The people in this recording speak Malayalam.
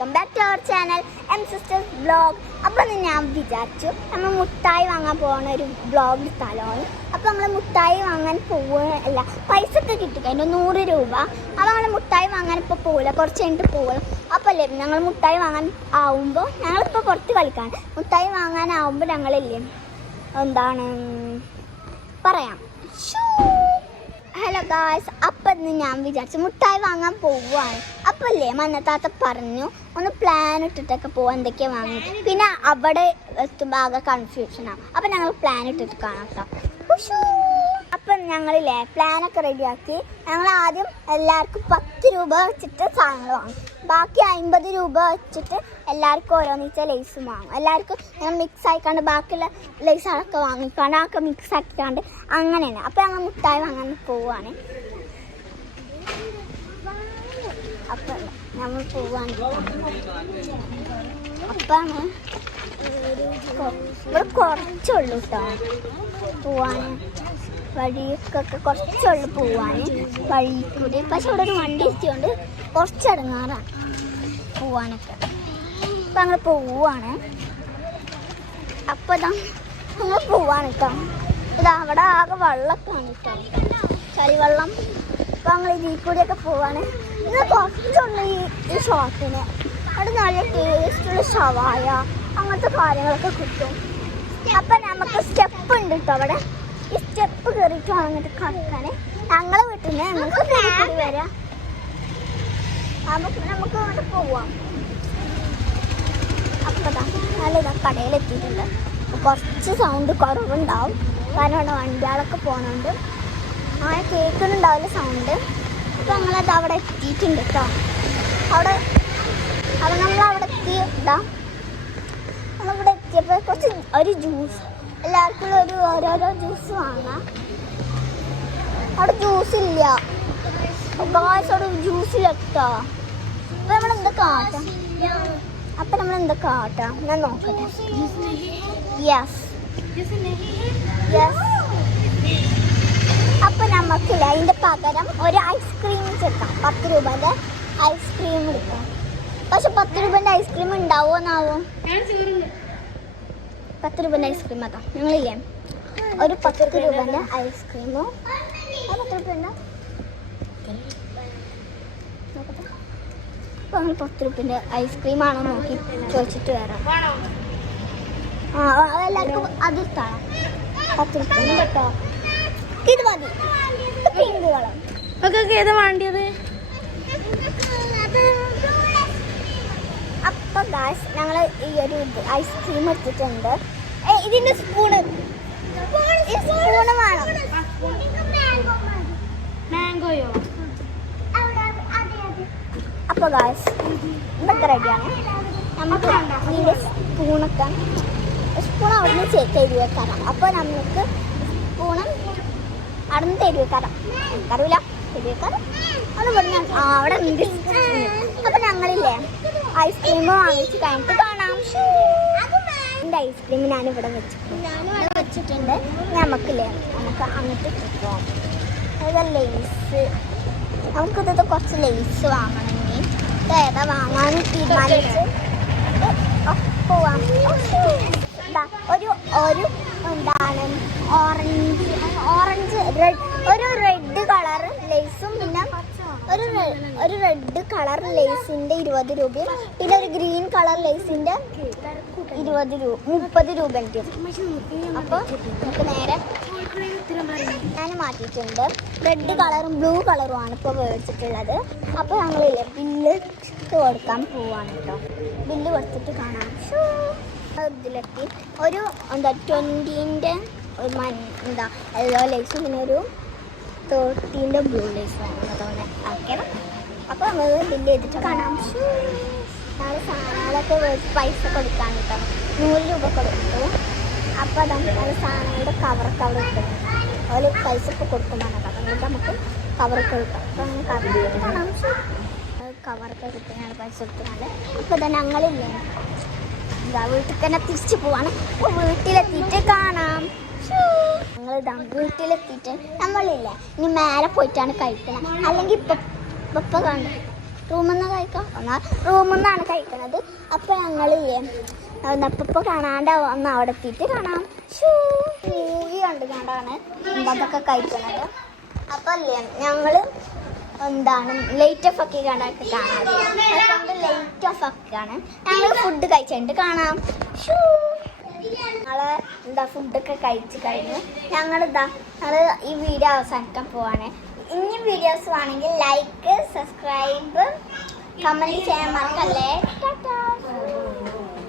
Welcome back to our channel M sisters vlog. അപ്പോൾ ഞാൻ വിചാരിച്ചു നമ്മൾ മുട്ടായി വാങ്ങാൻ പോകുന്ന ഒരു വ്ളോഗ് എടുത്താലോന്ന്. അപ്പോൾ നമ്മൾ മുട്ടായി വാങ്ങാൻ പോവുകയല്ല, പൈസ ഒക്കെ കിട്ടിക്കഴിഞ്ഞു 100 രൂപ. അപ്പോൾ നമ്മൾ മുട്ടായി വാങ്ങാൻ ഇപ്പോൾ പോകില്ല, കുറച്ച് കഴിഞ്ഞിട്ട് പോകുള്ളൂ. അപ്പോൾ അല്ലേ ഞങ്ങൾ മുട്ടായി വാങ്ങാൻ ആവുമ്പോൾ ഞങ്ങളിപ്പോൾ പുറത്ത് കളിക്കാണ്. മുട്ടായി വാങ്ങാനാവുമ്പോൾ ഞങ്ങളില്ലേ എന്താണ് പറയാം. ഹലോ ഗായ്സ്, അപ്പം ഇന്ന് ഞാൻ വിചാരിച്ചു മുട്ടായി വാങ്ങാൻ പോവുകയാണ്. അപ്പം അല്ലേ മന്നത്താത്ത പറഞ്ഞു ഒന്ന് പ്ലാൻ ഇട്ടിട്ടൊക്കെ പോവാൻ, എന്തൊക്കെയാണ് വാങ്ങി. പിന്നെ അവിടെ എത്തുമ്പോൾ ആകെ കൺഫ്യൂഷനാണ്. അപ്പം ഞങ്ങൾ പ്ലാൻ ഇട്ടിട്ട് കാണാം കേട്ടോ. അപ്പം ഞങ്ങളില്ലേ പ്ലാനൊക്കെ റെഡിയാക്കി. ഞങ്ങൾ ആദ്യം എല്ലാവർക്കും 10 രൂപ വെച്ചിട്ട് സാധനങ്ങൾ വാങ്ങും. ബാക്കി 50 രൂപ വെച്ചിട്ട് എല്ലാവർക്കും ഓരോന്നിച്ച ലേസും വാങ്ങും. എല്ലാവർക്കും ഞങ്ങൾ മിക്സ് ആയിക്കാണ്ട് ബാക്കിയുള്ള ലേസുകളൊക്കെ വാങ്ങിക്കാണ്ട് അതൊക്കെ മിക്സ് ആക്കിക്കാണ്ട് അങ്ങനെയാണ്. അപ്പം ഞങ്ങൾ മുട്ടായി വാങ്ങാൻ പോവുകയാണ്. അപ്പം നമ്മൾ പോവാണ്. അപ്പം ഇവിടെ കുറച്ചുള്ളൂ കേട്ടോ പോവാൻ. വഴിക്കൊക്കെ കുറച്ചുള്ളൂ പോവാൻ വഴിക്കൂടി. പക്ഷെ ഇവിടെ ഒരു വണ്ടി എത്തിയോണ്ട് കുറച്ചടങ്ങാറാണ് പോവാനൊക്കെ. അപ്പം ഞങ്ങൾ പോവാണ്. അപ്പം ഇതാ ഞങ്ങൾ പോവാണ് കേട്ടോ. ഇതാ അവിടെ ആകെ വെള്ളമൊക്കെയാണ് കേട്ടോ, ചളിവെള്ളം. അപ്പം ഞങ്ങൾ ഇതിൽ കൂടിയൊക്കെ പോവാണ്. ഇത് കുറച്ചുള്ളൂ ഈ ഷോപ്പിന്. അവിടെ നല്ല ടേസ്റ്റുള്ള ഷവായ അങ്ങനത്തെ കാര്യങ്ങളൊക്കെ കിട്ടും. അപ്പം നമുക്ക് സ്റ്റെപ്പ് ഉണ്ട് കേട്ടോ അവിടെ. ഈ സ്റ്റെപ്പ് കയറിയിട്ട് അങ്ങോട്ട് കളിക്കാൻ ഞങ്ങളെ വീട്ടിൽ നിന്ന് ഞങ്ങൾക്ക് കൂടി വരാം. നമുക്ക് അങ്ങോട്ട് പോവാം. അപ്പം നല്ലതാ കടയിലെത്തിയിട്ടുണ്ട്. കുറച്ച് സൗണ്ട് കുറവുണ്ടാവും, കാരണം അവിടെ വണ്ടികളൊക്കെ പോകുന്നുണ്ട്. അങ്ങനെ കേൾക്കുന്നുണ്ടാവില്ല സൗണ്ട്. അപ്പം ഞങ്ങളത് അവിടെ എത്തിയിട്ടുണ്ട് കേട്ടോ. അവിടെ നമ്മളവിടെ എത്തിയിട്ടാ. നമ്മളിവിടെ എത്തിയപ്പോൾ ഒരു ജ്യൂസ് എല്ലാവർക്കും ഓരോരോ ജ്യൂസ് വാങ്ങാം. അവിടെ ജ്യൂസ് ഇല്ല, അവിടെ ജ്യൂസ് ഇല്ല കേട്ടോ. അപ്പം നമ്മളെന്താ കാട്ടാം? അപ്പം നമ്മളെന്താ കാട്ടാം ഞാൻ നോക്കട്ടെ. യെസ് അപ്പം നമുക്കില്ല അതിൻ്റെ പകരം ഒരു ഐസ്ക്രീം ചെക്കാം. 10 രൂപേൻ്റെ ഐസ്ക്രീം എടുക്കാം. പക്ഷെ 10 രൂപേൻ്റെ ഐസ്ക്രീം ഉണ്ടാവുമോ എന്നാവോ? 10 രൂപേൻ്റെ ഐസ്ക്രീം അതാ ഞങ്ങളില്ലേ ഒരു 10 രൂപേൻ്റെ ഐസ്ക്രീമോ 10 രൂപേൻ്റെ. അപ്പോൾ നമ്മൾ 10 രൂപേൻ്റെ ഐസ്ക്രീമാണോ നോക്കി ചോദിച്ചിട്ട് വരാം. എല്ലാവർക്കും അത് ഇഷ്ടമാണ് 10 രൂപേൻ്റെ കേട്ടോ. ഇത് മതി, പിങ്ക് കളർ. ഏതാ വേണ്ടിയത്? അപ്പം ഗായ്സ് ഞങ്ങൾ ഈ ഒരു ഐസ്ക്രീം എടുത്തിട്ടുണ്ട്. ഇതിൻ്റെ സ്പൂണ് വേണം. മാംഗോയോ? അപ്പോൾ ഗായ്സ് ഇതൊക്കെ റെഡിയാണ്. നമുക്ക് ഇതിൻ്റെ സ്പൂൺ അവിടെ നിന്ന് തരുവ തരാം. അപ്പോൾ നമുക്ക് സ്പൂണ് അവിടെ നിന്ന് തരുവ തരാം. എനിക്കറിയില്ല തരുവ തരാം ഒന്ന് പറഞ്ഞ അവിടെ ഉണ്ട്. അപ്പം ഞങ്ങളില്ലേ ഐസ്ക്രീം വാങ്ങിച്ച് കഴിഞ്ഞിട്ട് കാണാം. എൻ്റെ ഐസ്ക്രീം ഞാനിവിടെ വെച്ചിട്ടുണ്ട്. നമുക്കില്ലേ നമുക്ക് അങ്ങോട്ട് പോവാം. അതായത് ലേസ്, നമുക്കിത് കുറച്ച് ലേസ് വാങ്ങണമെങ്കിൽ ഏതാ വാങ്ങാൻ തീരുമാനിച്ച് പോവാം. ഒരു എന്താണ് ഓറഞ്ച് റെഡ് കളർ ലേസും, പിന്നെ ഒരു റെഡ് കളർ ലേസിൻ്റെ 20 രൂപയും, പിന്നെ ഒരു ഗ്രീൻ കളർ ലേസിൻ്റെ 30 രൂപയ്ക്കും. അപ്പോൾ നമുക്ക് നേരെ ഞാൻ മാറ്റിയിട്ടുണ്ട്. റെഡ് കളറും ബ്ലൂ കളറുമാണ് ഇപ്പോൾ മേടിച്ചിട്ടുള്ളത്. അപ്പോൾ ഞങ്ങളില്ലേ ബില്ല് കൊടുക്കാൻ പോവാണ് കേട്ടോ. ബില്ല് കൊടുത്തിട്ട് കാണാം. ഇതിലെത്തി ഒരു 20ൻ്റെ ഒരു യെല്ലോ ലേസും പിന്നെ ഒരു 30ൻ്റെ ബ്ലൂ ലേസും വാങ്ങുന്നതോടെ ആക്കണം. അപ്പോൾ നമ്മൾ ബില്ല് ചെയ്തിട്ട് കാണാം. ഞങ്ങൾ സാധനങ്ങളൊക്കെ പൈസ കൊടുക്കാൻ കേട്ടോ. 100 രൂപ കൊടുത്തു. അപ്പോൾ നമ്മൾ സാധനങ്ങളുടെ കവറൊക്കെ അവിടെ ഇട്ടു. അതിൽ പൈസ ഒക്കെ കൊടുക്കുമ്പോൾ അതുകൊണ്ട് നമുക്ക് കവറൊക്കെ കിട്ടും. അപ്പോൾ അങ്ങനെ കവർ കാണാം. കവറൊക്കെ കിട്ടുന്നതാണ് പൈസ കൊടുക്കുന്നത്. അപ്പോൾ തന്നെ ഞങ്ങളില്ലേ വീട്ടിൽ തന്നെ തിരിച്ചു പോവാണ്. അപ്പോൾ വീട്ടിലെത്തിയിട്ട് കാണാം. ഞങ്ങളിതാ വീട്ടിലെത്തിയിട്ട് നമ്മളില്ലേ ഇനി മേലെ പോയിട്ടാണ് കഴിക്കണം. അല്ലെങ്കിൽ ഇപ്പം കണ്ടു റൂമിൽ നിന്ന് കഴിക്കാം എന്നാൽ റൂമിൽ നിന്നാണ് കഴിക്കണത്. അപ്പോൾ ഞങ്ങളില്ലേ അപ്പോൾ കാണാണ്ട് ഒന്ന് അവിടെ എത്തിയിട്ട് കാണാം. മൂവി കണ്ട് കണ്ടാണ് അതൊക്കെ കഴിക്കണത്. അപ്പോൾ അല്ലേ ഞങ്ങൾ എന്താണ് ലൈറ്റ് ഓഫ് ആക്കി കണ്ടൊക്കെ കാണാറ്. അതുകൊണ്ട് ലൈറ്റ് ഓഫ് ആക്കിയാണ് ഞങ്ങൾ ഫുഡ് കഴിച്ചിട്ട് കാണാം. ഞങ്ങൾ ഫുഡൊക്കെ കഴിച്ച് കഴിഞ്ഞു. ഞങ്ങൾ ഈ വീഡിയോ അവസാനിക്കാൻ പോവാണ്. ഇനി വീഡിയോസ് വേണമെങ്കിൽ ലൈക്ക്, സബ്സ്ക്രൈബ്, കമൻറ്റ് ചെയ്യാൻ മറക്കല്ലേ. ടാറ്റാ.